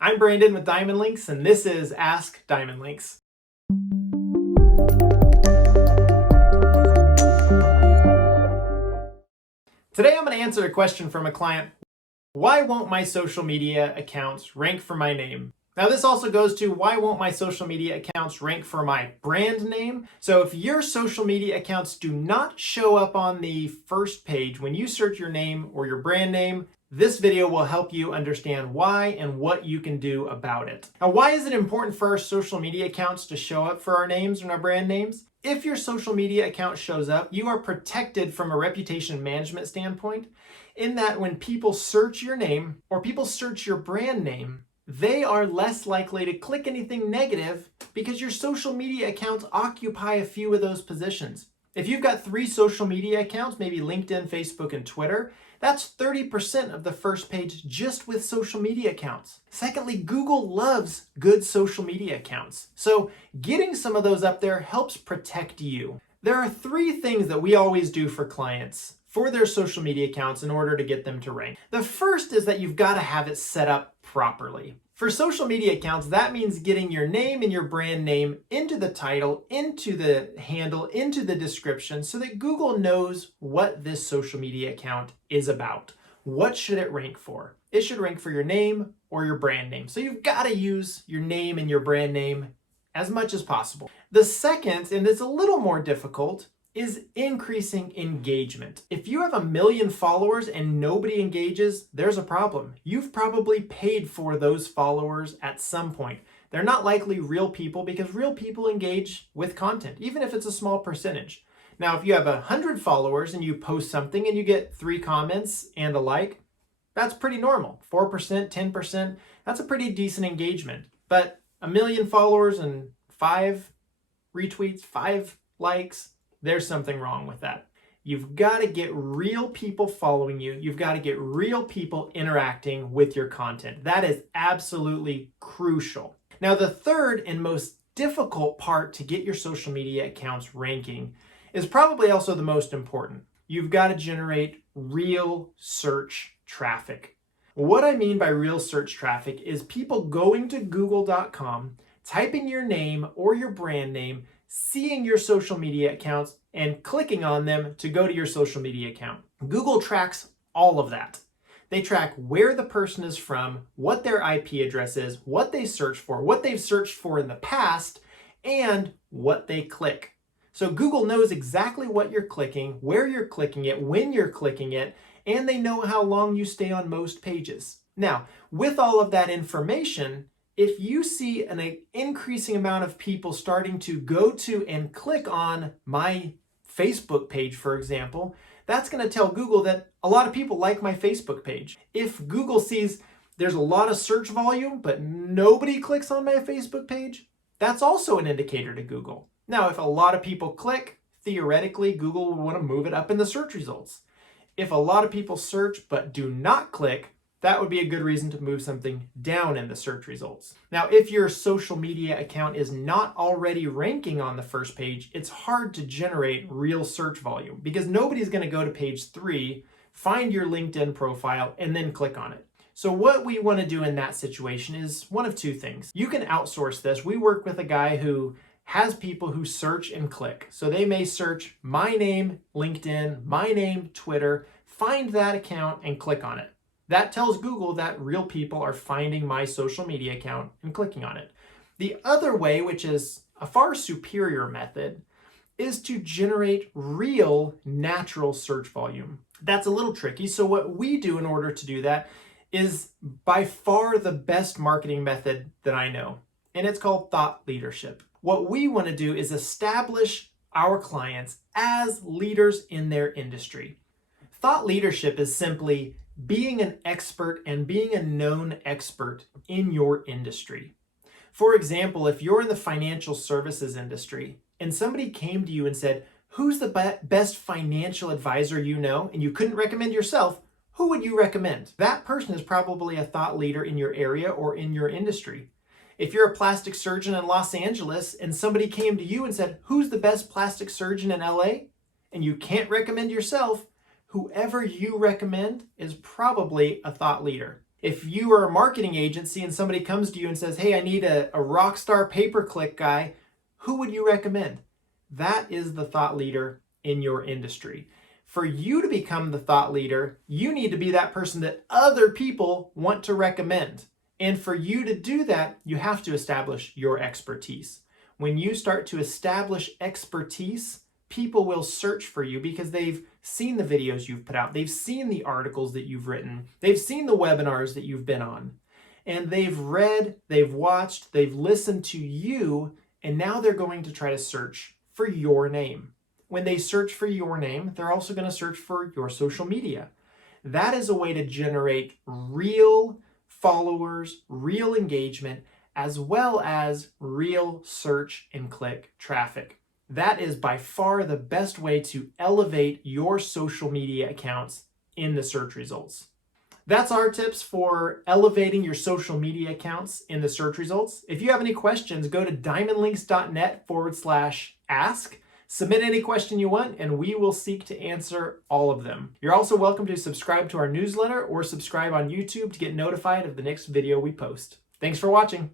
I'm Brandon with DiamondLinks, and this is Ask DiamondLinks. Today I'm going to answer a question from a client. Why won't my social media accounts rank for my name? Now this also goes to why won't my social media accounts rank for my brand name? So if your social media accounts do not show up on the first page when you search your name or your brand name, this video will help you understand why and what you can do about it. Now, why is it important for our social media accounts to show up for our names and our brand names? If your social media account shows up, you are protected from a reputation management standpoint in that when people search your name or people search your brand name, they are less likely to click anything negative because your social media accounts occupy a few of those positions. If you've got 3 social media accounts, maybe LinkedIn, Facebook, and Twitter, that's 30% of the first page just with social media accounts. Secondly, Google loves good social media accounts. So getting some of those up there helps protect you. There are 3 things that we always do for clients for their social media accounts in order to get them to rank. The first is that you've got to have it set up properly. For social media accounts, that means getting your name and your brand name into the title, into the handle, into the description so that Google knows what this social media account is about. What should it rank for? It should rank for your name or your brand name. So you've got to use your name and your brand name as much as possible. The second, and it's a little more difficult, is increasing engagement. If you have 1 million followers and nobody engages, there's a problem. You've probably paid for those followers at some point. They're not likely real people because real people engage with content, even if it's a small percentage. Now, if you have 100 followers and you post something and you get 3 comments and a like, that's pretty normal. 4%, 10%, that's a pretty decent engagement. But 1 million followers and 5 retweets, 5 likes, there's something wrong with that. You've got to get real people following you. You've got to get real people interacting with your content. That is absolutely crucial. Now, the third and most difficult part to get your social media accounts ranking is probably also the most important. You've got to generate real search traffic. What I mean by real search traffic is people going to google.com, typing your name or your brand name, seeing your social media accounts and clicking on them to go to your social media account. Google tracks all of that. They track where the person is from, what their IP address is, what they search for, what they've searched for in the past, and what they click. So Google knows exactly what you're clicking, where you're clicking it, when you're clicking it, and they know how long you stay on most pages. Now, with all of that information, if you see an increasing amount of people starting to go to and click on my Facebook page, for example, that's going to tell Google that a lot of people like my Facebook page. If Google sees there's a lot of search volume, but nobody clicks on my Facebook page, that's also an indicator to Google. Now, if a lot of people click, theoretically, Google would want to move it up in the search results. If a lot of people search but do not click, that would be a good reason to move something down in the search results. Now, if your social media account is not already ranking on the first page, it's hard to generate real search volume because nobody's going to go to page 3, find your LinkedIn profile, and then click on it. So what we want to do in that situation is one of 2 things. You can outsource this. We work with a guy who has people who search and click. So they may search my name, LinkedIn, my name, Twitter, find that account and click on it. That tells Google that real people are finding my social media account and clicking on it. The other way, which is a far superior method, is to generate real natural search volume. That's a little tricky. So what we do in order to do that is by far the best marketing method that I know, and it's called thought leadership. What we want to do is establish our clients as leaders in their industry. Thought leadership is simply being an expert and being a known expert in your industry. For example, if you're in the financial services industry and somebody came to you and said, who's the best financial advisor you know, and you couldn't recommend yourself, who would you recommend? That person is probably a thought leader in your area or in your industry. If you're a plastic surgeon in Los Angeles and somebody came to you and said, who's the best plastic surgeon in LA? And you can't recommend yourself, whoever you recommend is probably a thought leader. If you are a marketing agency and somebody comes to you and says, hey, I need a rock star pay-per-click guy, who would you recommend? That is the thought leader in your industry. For you to become the thought leader, you need to be that person that other people want to recommend. And for you to do that, you have to establish your expertise. When you start to establish expertise, people will search for you because they've seen the videos you've put out, they've seen the articles that you've written, they've seen the webinars that you've been on, and they've read, they've watched, they've listened to you, and now they're going to try to search for your name. When they search for your name, they're also going to search for your social media. That is a way to generate real followers, real engagement, as well as real search and click traffic. That is by far the best way to elevate your social media accounts in the search results. That's our tips for elevating your social media accounts in the search results. If you have any questions, go to diamondlinks.net/ask. Submit any question you want, and we will seek to answer all of them. You're also welcome to subscribe to our newsletter or subscribe on YouTube to get notified of the next video we post. Thanks for watching.